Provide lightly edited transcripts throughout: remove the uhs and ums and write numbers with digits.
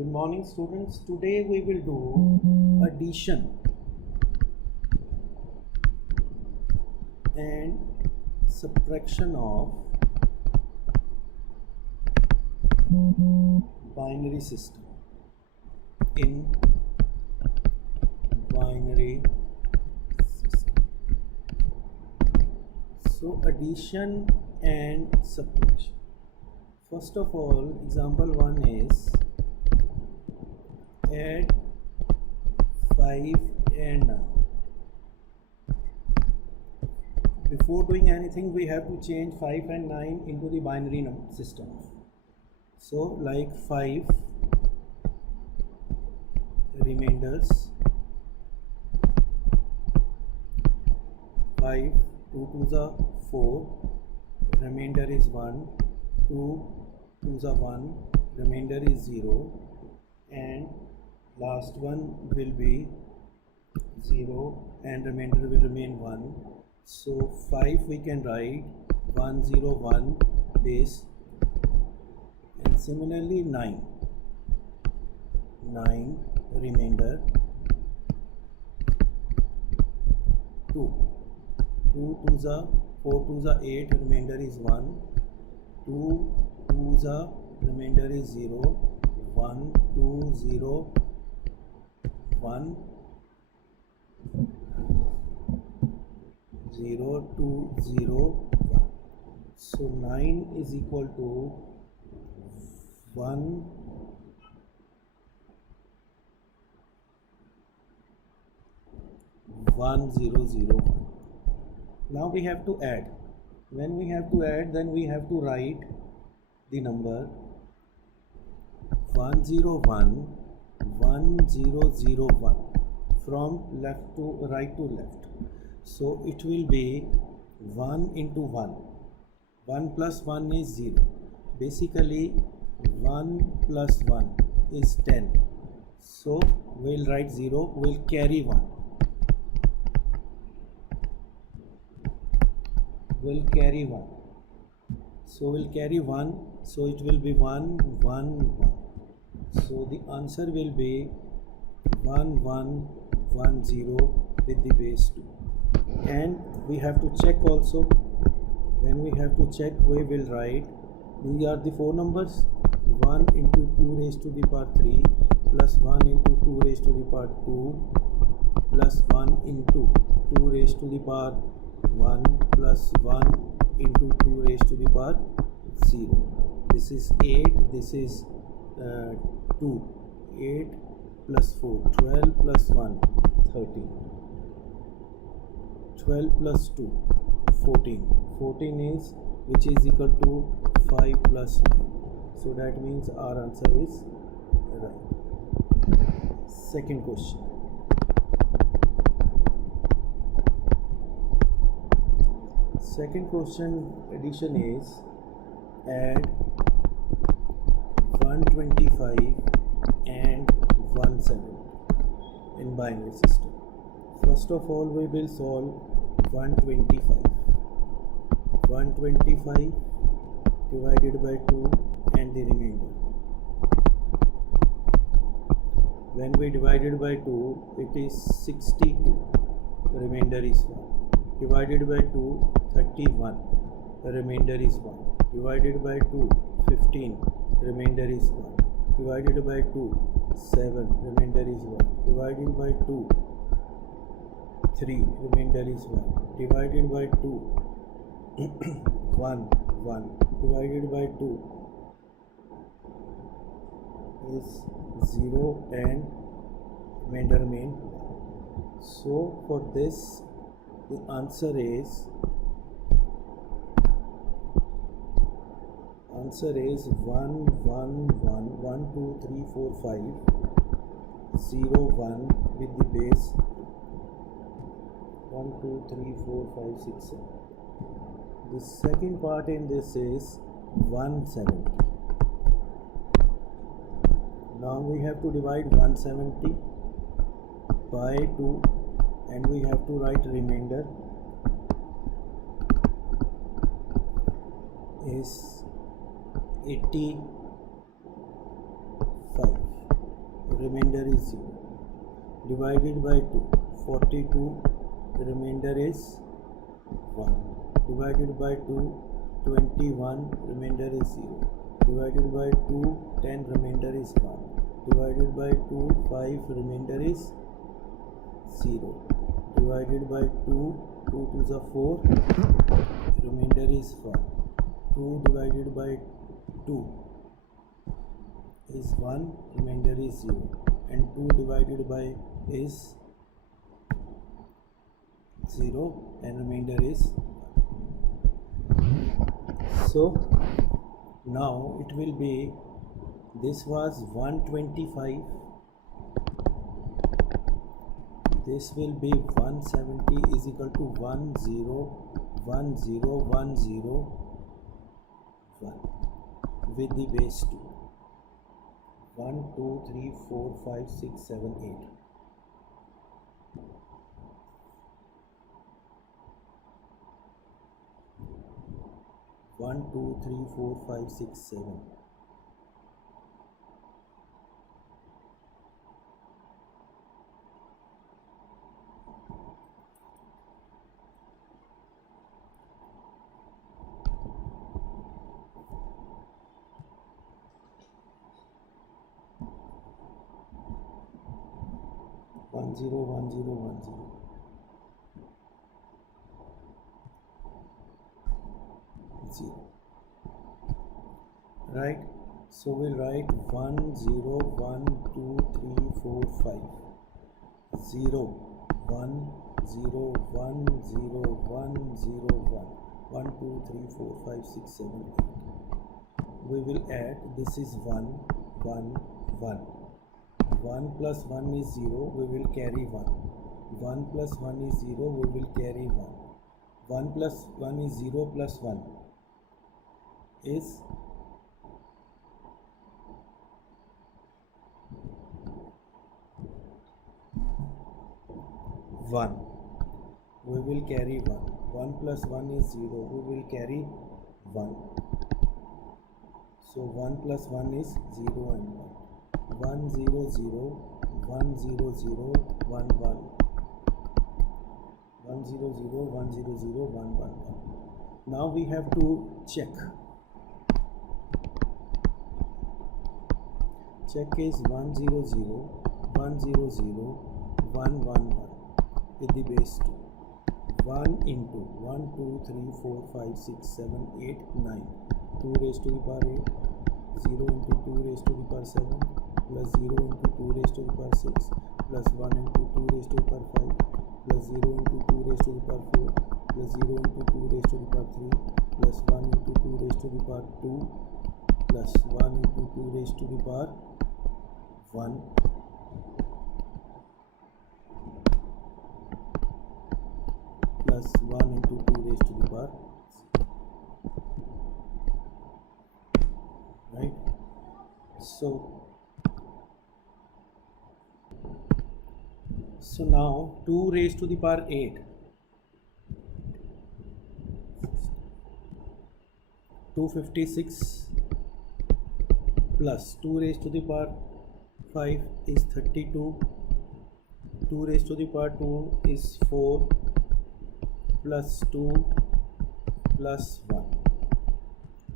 Good morning, students. Today we will do addition and subtraction of binary system in binary system. So addition and subtraction. First of all, example 1 is add 5 and 9. Before doing anything, we have to change 5 and 9 into the binary system. So like 5 remainders, 5, 2 to the 4, remainder is 1, 2 to the 1, remainder is 0, and last one will be 0 and remainder will remain 1. So 5 we can write 101 base, and similarly 9 remainder, 2 to the 4 to the 8, remainder is 1, 2 to the remainder is 0, 1 2 0 1 0 2 0 1. So 9 is equal to 1 1 0 0 1. Now we have to add. When we have to add, then we have to write the number 101 1001 from left to right to left. So it will be 1 into 1. 1 plus 1 is 0. Basically 1 plus 1 is 10. So we'll write 0, we'll carry 1. We'll carry 1. So we'll carry 1. So it will be 1 1 1. So the answer will be 1 1 1 0 with the base 2. And we have to check also. When we have to check, we will write, these are the 4 numbers: 1 into 2 raised to the power 3 plus 1 into 2 raised to the power 2 plus 1 into 2 raised to the power 1 plus 1 into 2 raised to the power 0. This is 8, this is 2, 8 plus 4, 12 plus 1, 13, 12 plus 2, 14, 14 is, which is equal to 5 plus 9. So that means our answer is right. Second question. Second question addition is add 125 and 170 in binary system. First of all, we will solve 125. 125 divided by 2 and the remainder. When we divided by 2, it is 62. The remainder is 1. Divided by 2, 31. The remainder is 1. Divided by 2, 15. Remainder is 1. Divided by 2, 7. Remainder is 1. Divided by 2, 3. Remainder is 1. Divided by 2, 1 1. Divided by 2 is 0 and remainder remain. So for this, the answer is 1 1 1 1 2 3 4 5 0 1 with the base 1 2 3 4 5 6 7. The second part in this is 170. Now we have to divide 170 by 2 and we have to write remainder is 85. remainder is 0. Divided by 2, 42, remainder is 1. Divided by 2, 21, remainder is 0. Divided by 2, 10, remainder is 1. Divided by 2, 5, remainder is 0. Divided by 2, 2 to the 4, remainder is 1. 2 divided by 2 is 1, remainder is 0. And 2 divided by is 0 and remainder is 1. So now it will be, this was 125, this will be 170 is equal to 1 0 1 0 1 0 1 with the base 2. 1 2 3 4 5 6 7 8. One, two, three, 4, 5, 6, 7. One zero 1 0 1 0. Right, so we'll write 1 0 1 2 3 4 5 0 1 0 1 0 1 0 1 1 2 3 4 5 6 7 8. We will add, this is 1 1 1. 1 plus 1 is 0, we will carry 1. 1 plus 1 is 0, we will carry 1. 1 plus 1 is 0 plus 1 is 1. We will carry 1. 1 plus 1 is 0, we will carry 1. So 1 plus 1 is 0 and 1. 1 0 0 1 0 0 1 1 1 0 0 1 0 0 1 1 1. Now we have to check. Check is 1 0 0 1 0 0 1 1 1 with the base 2. 1 into 1 2 3 4 5 6 7 8 9. 2 raised to the power 8. 0 into 2 raised to the power 7 plus 0 into 2 raised to the power 6 plus 1 into 2 raised to the power 5 plus 0 into 2 raised to the power 4 plus 0 into 2 raised to the power 3 plus 1 into 2 raised to the power 2 plus 1 into 2 raised to the power 1 plus 1 into 2 raised to the power 0. Right? So now 2 raised to the power 8 256 plus 2 raised to the power 5 is 32. 2 raised to the power 2 is 4 plus 2 plus 1.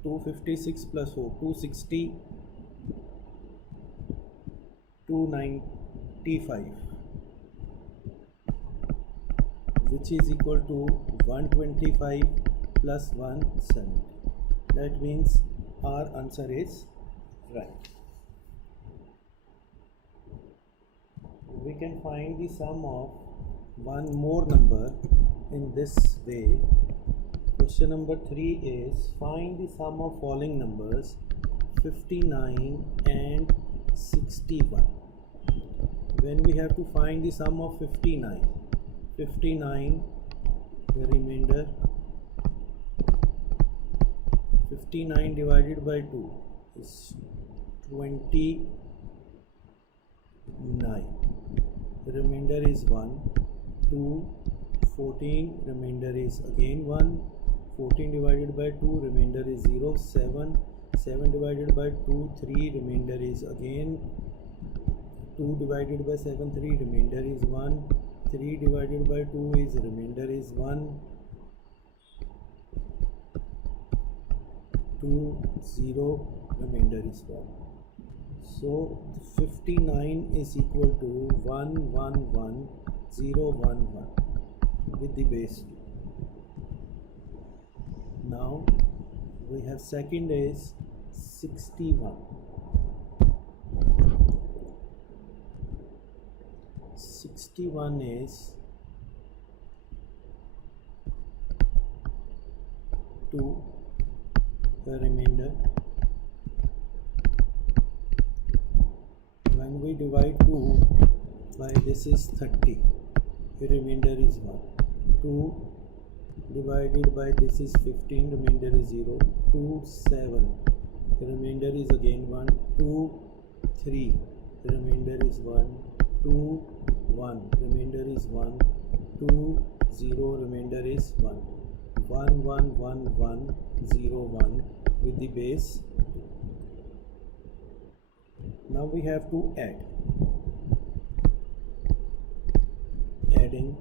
256 plus 4 260 295, which is equal to 125 plus 170. That means our answer is right. We can find the sum of one more number in this way. Question number 3 is, find the sum of following numbers 59 and 61. When we have to find the sum of 59, the remainder 59 divided by 2 is 29. The remainder is 1. 2, 14, remainder is again 1. 14 divided by 2, remainder is 0. 7 divided by 2, 3, remainder is again 2 divided by 7, 3, remainder is 1. 3 divided by 2 is remainder is 1. 2, 0, remainder is 1. So 59 is equal to 1, 1, 1, 0, 1, 1 with the base 2. Now we have second is 61. 61 is 2, the remainder. When we divide 2 by this is 30, the remainder is 1. 2 divided by this is 15, remainder is 0. 2, 7, the remainder is again 1. 2, 3, the remainder is 1. 2, 1, remainder is 1. 2, 0, remainder is 1. 1, 1, 1, 1, 0, 1 with the base. Now we have to add. Adding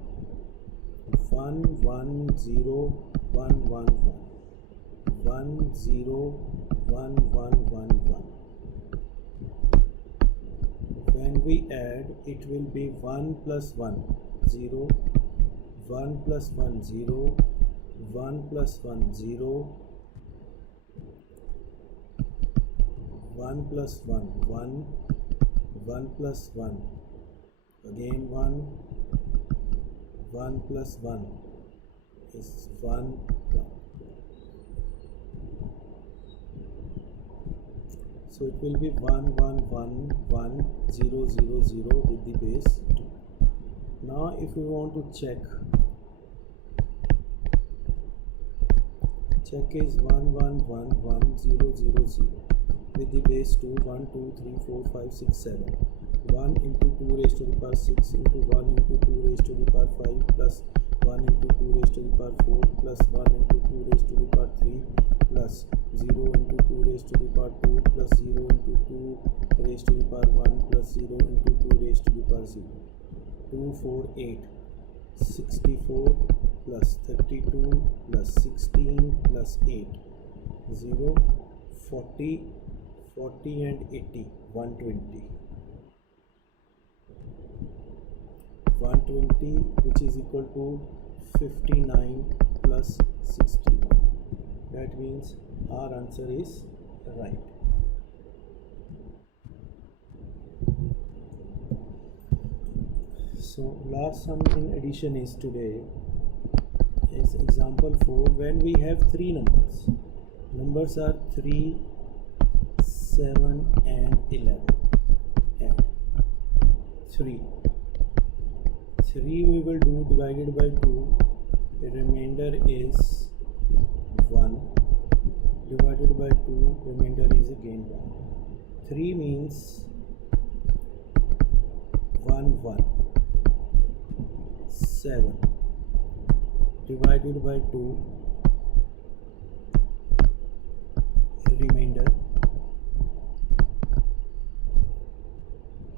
1, 1, 0, 1, 1, 1. 1, 0, 1, 1, 1, 1. When we add, it will be 1 plus 1, 0, 1 plus 1, 0, 1 plus 1, 0, 1 plus 1, 1, 1 plus 1, again 1, 1 plus 1 is 1, 1. So it will be 1, 1, 1, 1, 0, 0, 0 with the base 2. Now if we want to check is 1, 1, 1, 1, 0, 0, 0 with the base 2. 1, 2, 3, 4, 5, 6, 7. 1 into 2 raised to the power 6 into 1 into 2 raised to the power 5 plus 1 into 2 raised to the power 4 plus 1 into 2 raised to the power 3 plus 0 into 2 raised to the power 2 plus 0 into 2 raised to the power 1 plus 0 into 2 raised to the power 0. 2, 4, 8. 64 plus 32 plus 16 plus 8. 0, 40, 40 and 80. 120. 120 which is equal to 59 plus 61. That means our answer is right. So last sum in addition is today is example 4. When we have three numbers. Numbers are 3, 7 and 11. And 3 we will do divided by 2. The remainder is 1 divided by 2, remainder is again 1. 3 means 1, 1. 7 divided by 2, remainder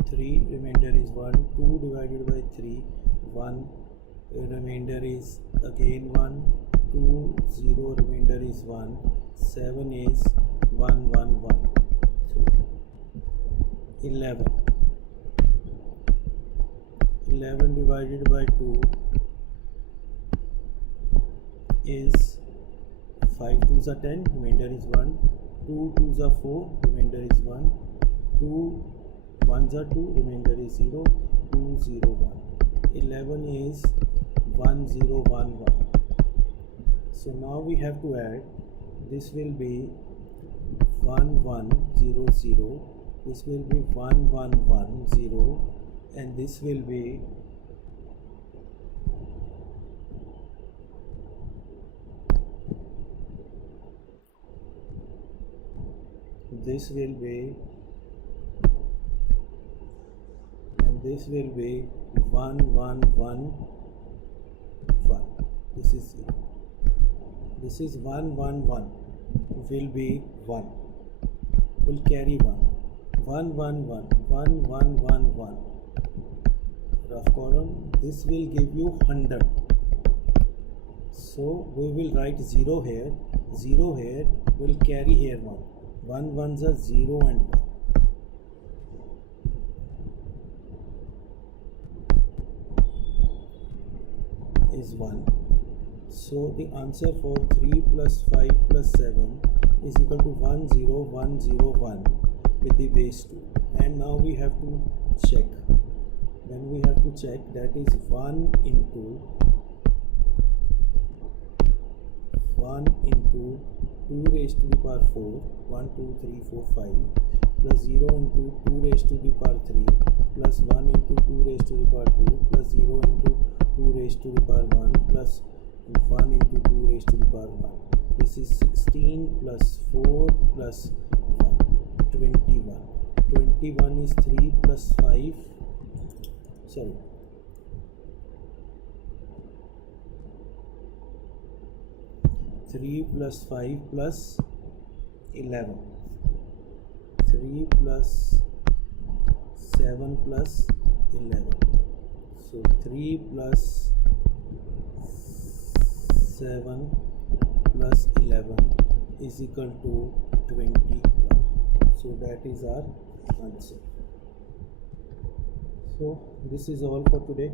3, remainder is 1. 2 divided by 3, 1, remainder is again 1. 2, 0, remainder is 1. 7 is 1, 1, 1. So 11 divided by 2 is 5 2s are 10, remainder is 1. 2 2s are 4, remainder is 1. 2 1s are 2, remainder is 0. 2 0 1. 11 is 1 0 1 1. So now we have to add. This will be 1 1 0 0. This will be 1 1 1 0, and this will be 1 1 1 1. This is 0. This is 1 1 1 will be 1, will carry 1. 1 1 1 1 1 1 1 rough column. This will give you 100. So we will write 0 here. 0 here will carry here 1. 1 ones are 0 and 1. Is 1. So the answer for 3 plus 5 plus 7 is equal to 1 0 1 0 1 with the base 2. And now we have to check. Then we have to check, that is 1 into 2 raised to the power 4, 1 2 3 4 5, plus 0 into 2 raised to the power 3, plus 1 into 2 raised to the power 2, plus 0 into 2 raised to the power 1, plus 1 into 2 raised to the power 1. This is 16 plus 4 plus 1, 21. 21 is 3 plus 5, sorry, 3 plus 5 plus 11, 3 plus 7 plus 11. So 3 plus 7 plus 11 is equal to 21. So that is our answer. So this is all for today.